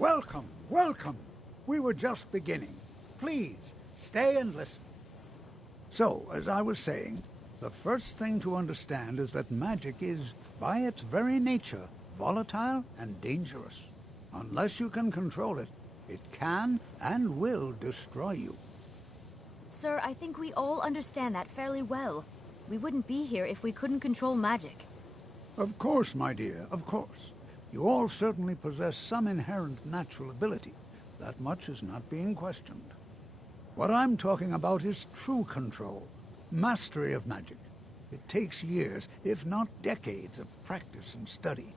Welcome, welcome. We were just beginning. Please, stay and listen. So, as I was saying, the first thing to understand is that magic is, by its very nature, volatile and dangerous. Unless you can control it, it can and will destroy you. Sir, I think we all understand that fairly well. We wouldn't be here if we couldn't control magic. Of course, my dear, of course. You all certainly possess some inherent natural ability. That much is not being questioned. What I'm talking about is true control, mastery of magic. It takes years, if not decades, of practice and study.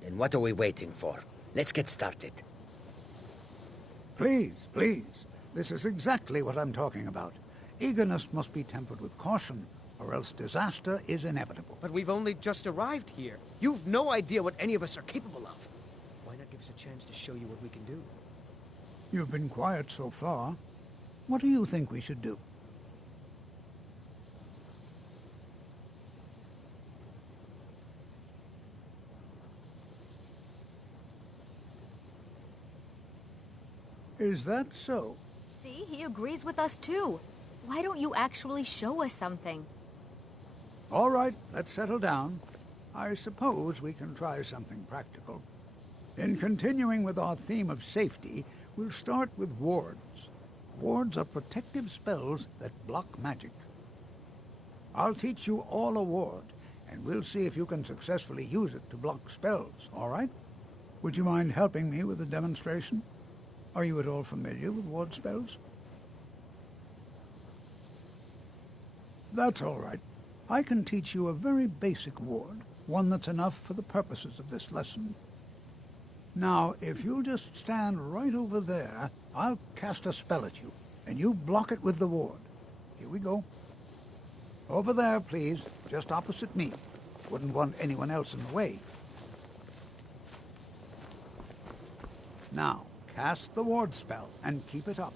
Then what are we waiting for? Let's get started. Please, please. This is exactly what I'm talking about. Eagerness must be tempered with caution, or else disaster is inevitable. But we've only just arrived here. You've no idea what any of us are capable of. Why not give us a chance to show you what we can do? You've been quiet so far. What do you think we should do? Is that so? See, he agrees with us too. Why don't you actually show us something? All right, let's settle down. I suppose we can try something practical. In continuing with our theme of safety, we'll start with wards. Wards are protective spells that block magic. I'll teach you all a ward, and we'll see if you can successfully use it to block spells, all right? Would you mind helping me with the demonstration? Are you at all familiar with ward spells? That's all right. I can teach you a very basic ward, one that's enough for the purposes of this lesson. Now, if you'll just stand right over there, I'll cast a spell at you, and you block it with the ward. Here we go. Over there, please, just opposite me. Wouldn't want anyone else in the way. Now, cast the ward spell and keep it up.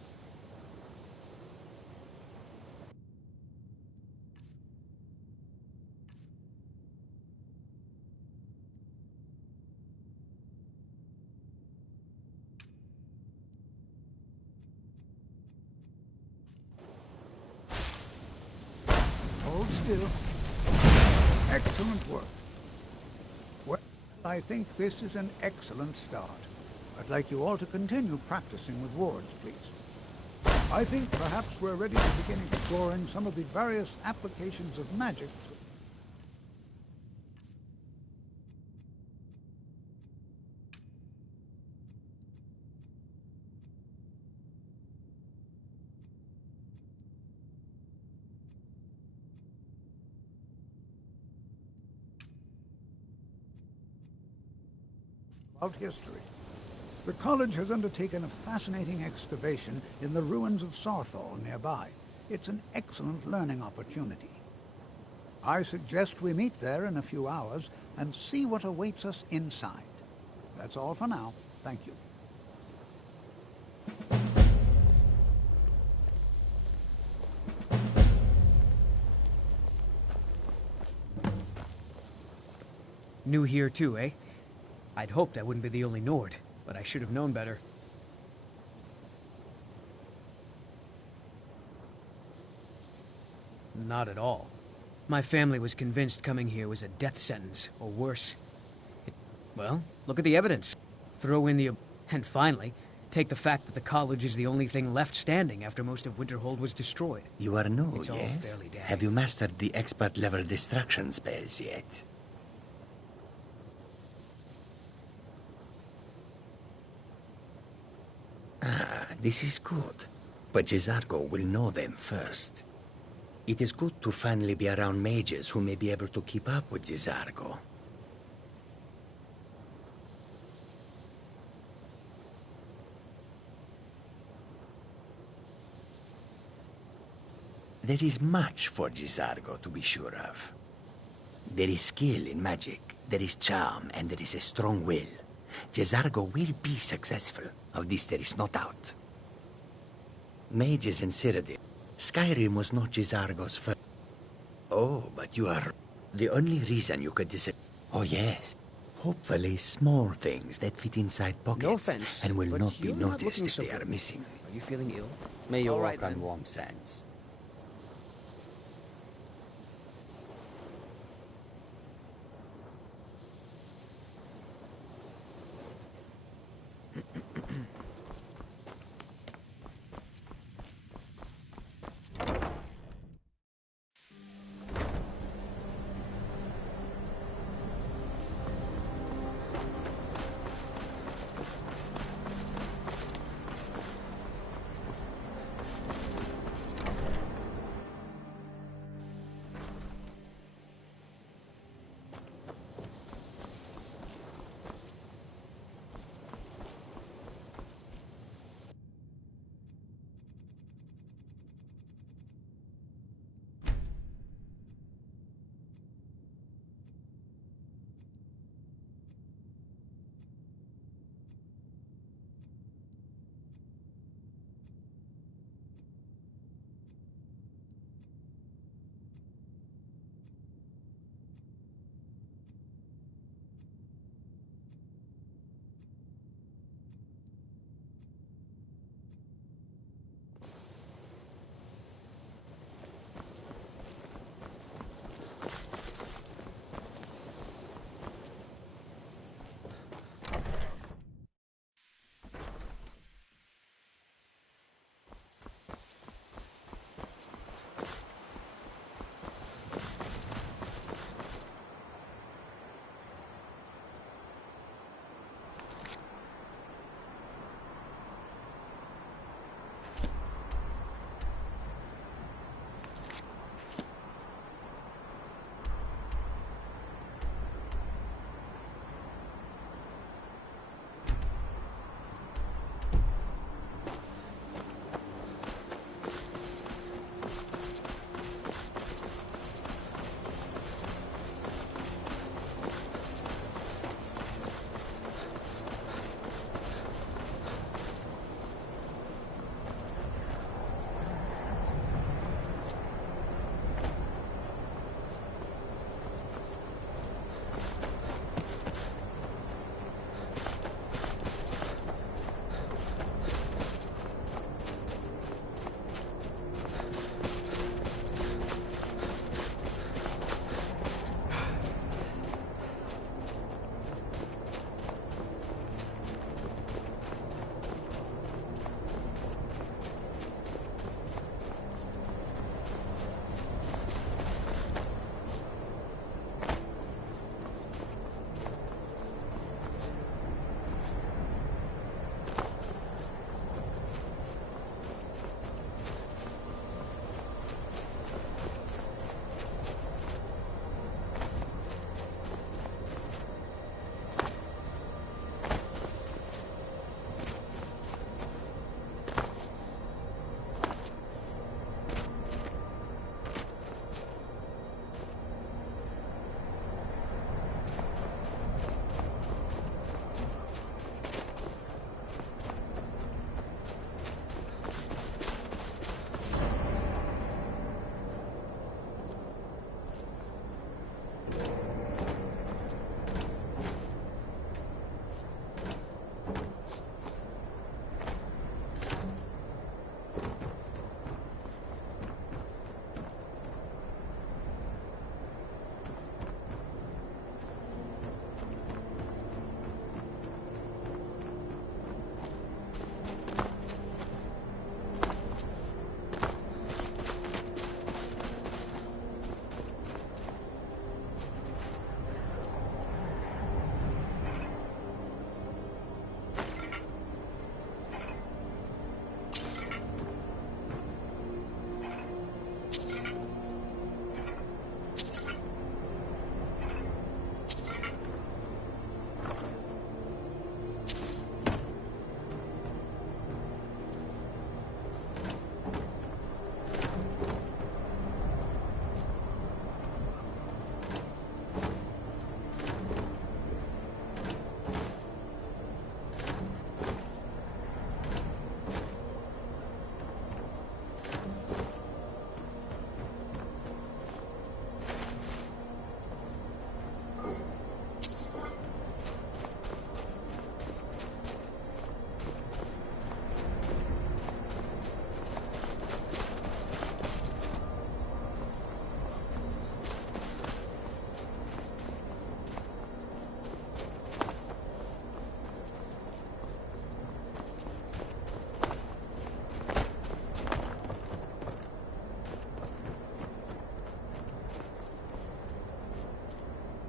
Hold still. Excellent work. Well, I think this is an excellent start. I'd like you all to continue practicing with wards, please. I think perhaps we're ready to begin exploring some of the various applications of magic. About history. The college has undertaken a fascinating excavation in the ruins of Sarthal nearby. It's an excellent learning opportunity. I suggest we meet there in a few hours and see what awaits us inside. That's all for now. Thank you. New here too, eh? I'd hoped I wouldn't be the only Nord, but I should have known better. Not at all. My family was convinced coming here was a death sentence, or worse. Well, look at the evidence. Throw in the... And finally, take the fact that the college is the only thing left standing after most of Winterhold was destroyed. You are new, It's all yes? fairly damning. Have you mastered the expert-level distraction spells yet? Ah, this is good. But Jizargo will know them first. It is good to finally be around mages who may be able to keep up with Jizargo. There is much for Jizargo to be sure of. There is skill in magic, there is charm, and there is a strong will. Jizargo will be successful. Of this there is no doubt. Mages in Cyrodiil. Skyrim was not Jizargo's first. Oh, but you are... The only reason you could Oh yes. Hopefully small things that fit inside pockets No offense, and will but not be you're not noticed looking if so they are good. missing. Are you feeling ill? May you All walk right, on then. warm sands.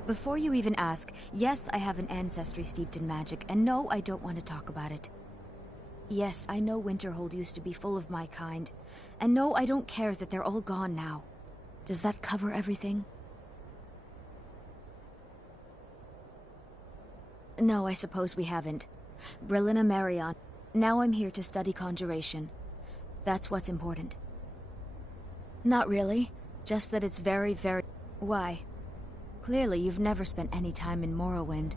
Before you even ask, yes, I have an ancestry steeped in magic, and no, I don't want to talk about it. Yes, I know Winterhold used to be full of my kind, and no, I don't care that they're all gone now. Does that cover everything? No, I suppose we haven't. Brillina Marion. Now I'm here to study conjuration. That's what's important. Not really. Just that it's very... Why? Clearly, you've never spent any time in Morrowind.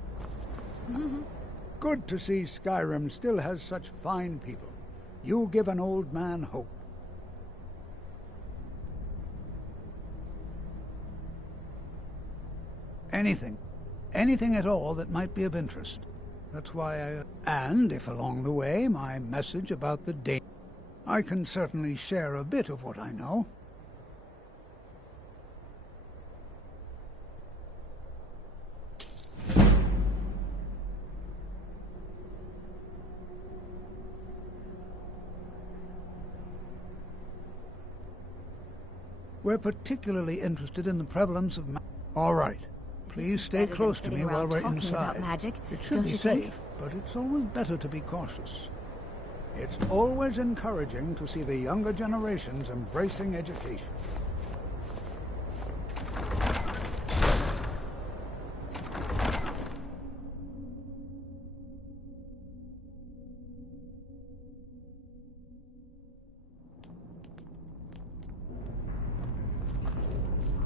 Good to see Skyrim still has such fine people. You give an old man hope. Anything. Anything at all that might be of interest. That's why I... And if along the way my message about the day... I can certainly share a bit of what I know. We're particularly interested in the prevalence of All right. Please stay close to me while we're inside. Magic, it should be safe, but it's always better to be cautious. It's always encouraging to see the younger generations embracing education.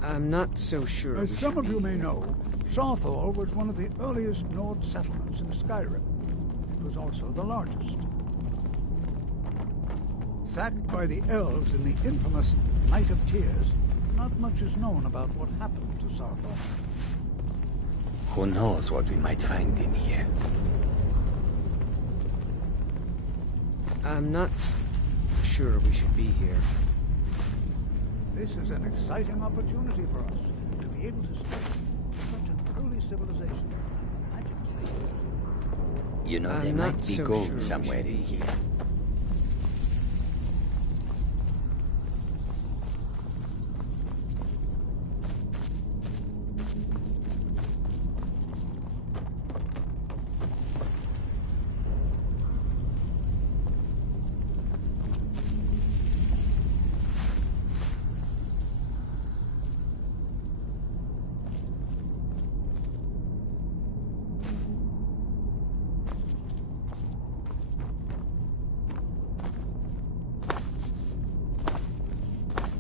I'm not so sure. As some of you may know, Southall was one of the earliest Nord settlements in Skyrim. It was also the largest. Sacked by the elves in the infamous Night of Tears, not much is known about what happened to Southall. Who knows what we might find in here? I'm not sure we should be here. This is an exciting opportunity for us to be able to study such an early civilization and the magic places. You know, I'm there not might be so gold sure somewhere in here.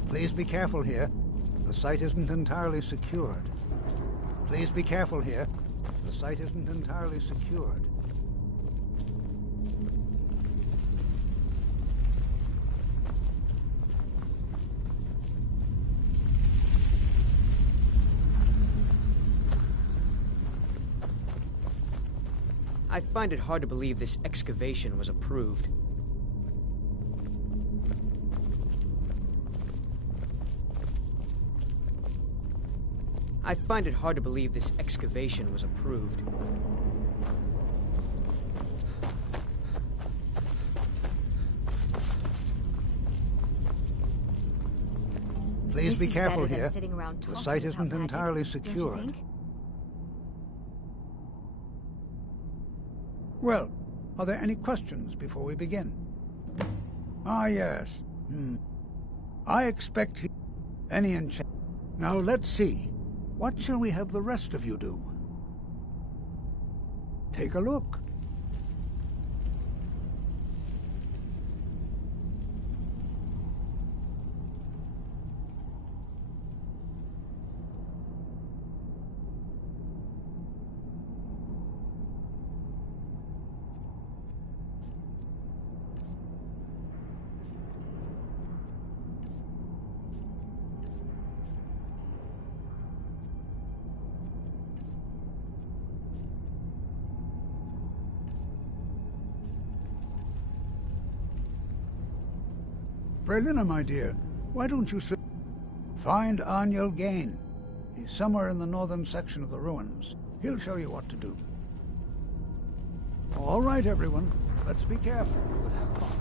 Please be careful here. The site isn't entirely secured. Please be careful here. The site isn't entirely secured. I find it hard to believe this excavation was approved. I find it hard to believe this excavation was approved. Please be careful here. The site isn't entirely secured. Well, are there any questions before we begin? Ah, yes. I expect any enchantment. Now let's see. What shall we have the rest of you do? Take a look. Brillina, my dear, why don't you find Aniel Gain? He's somewhere in the northern section of the ruins. He'll show you what to do. All right, everyone. Let's be careful, but have fun.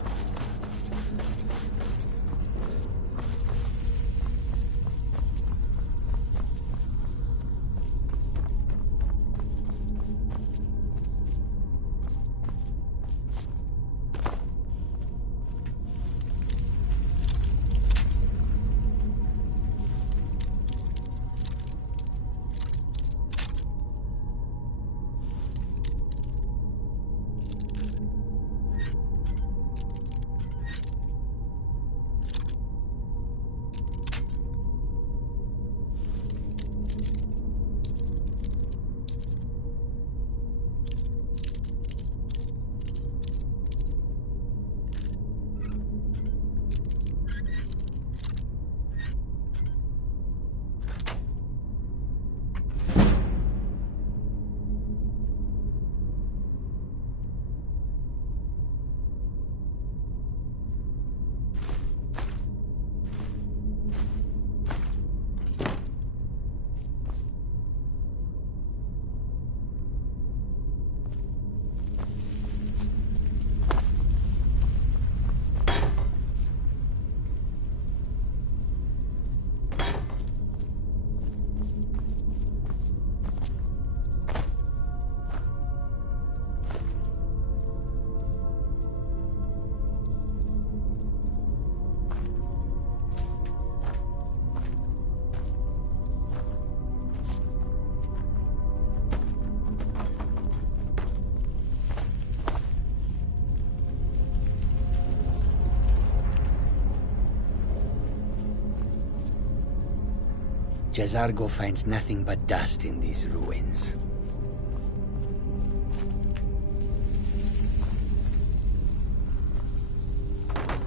Jazargo finds nothing but dust in these ruins.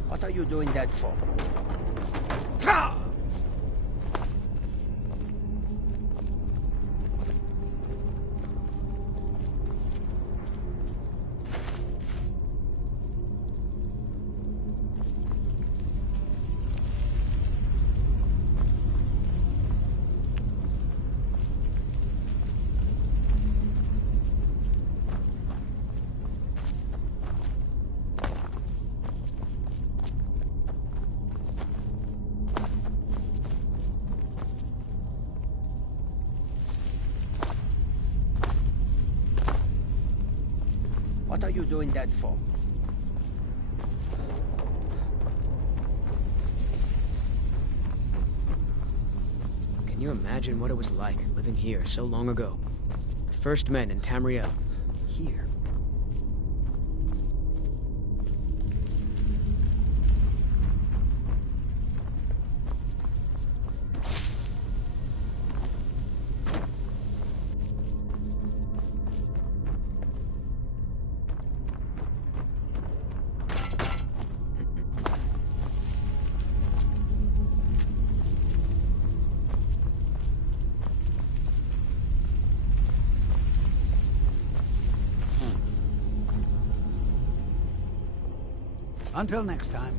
What are you doing that for? What are you doing that for? Can you imagine what it was like living here so long ago? The first men in Tamriel. Here. Until next time.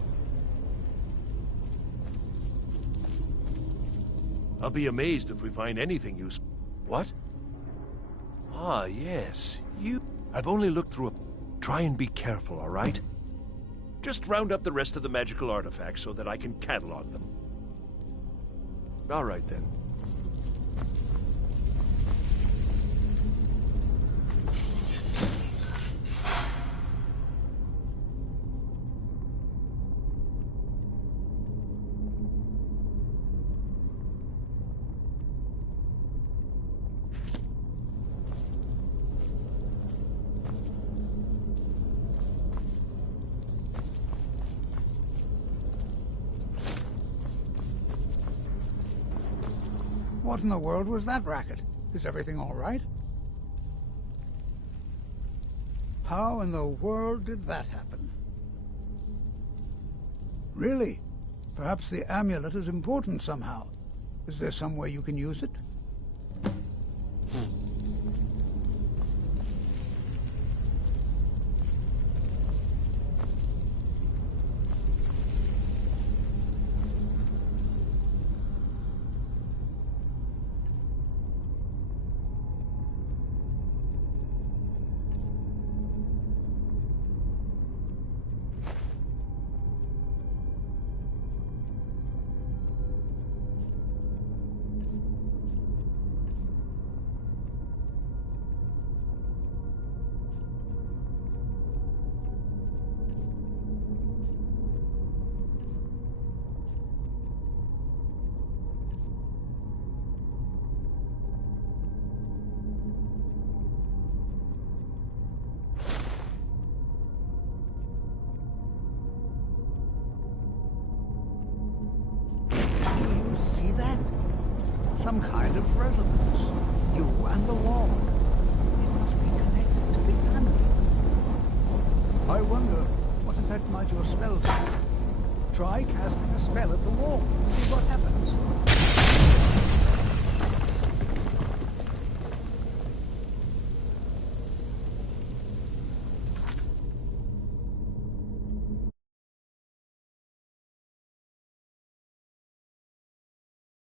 I'll be amazed if we find anything useful. What? Ah, yes. You... I've only looked through a... Try and be careful, all right? Just round up the rest of the magical artifacts so that I can catalog them. All right, then. What in the world was that racket? Is everything all right? How in the world did that happen? Really? Perhaps the amulet is important somehow. Is there some way you can use it? Some kind of resonance. You and the wall. It must be connected to the amulet. I wonder what effect might your spells have. Try casting a spell at the wall. See what happens.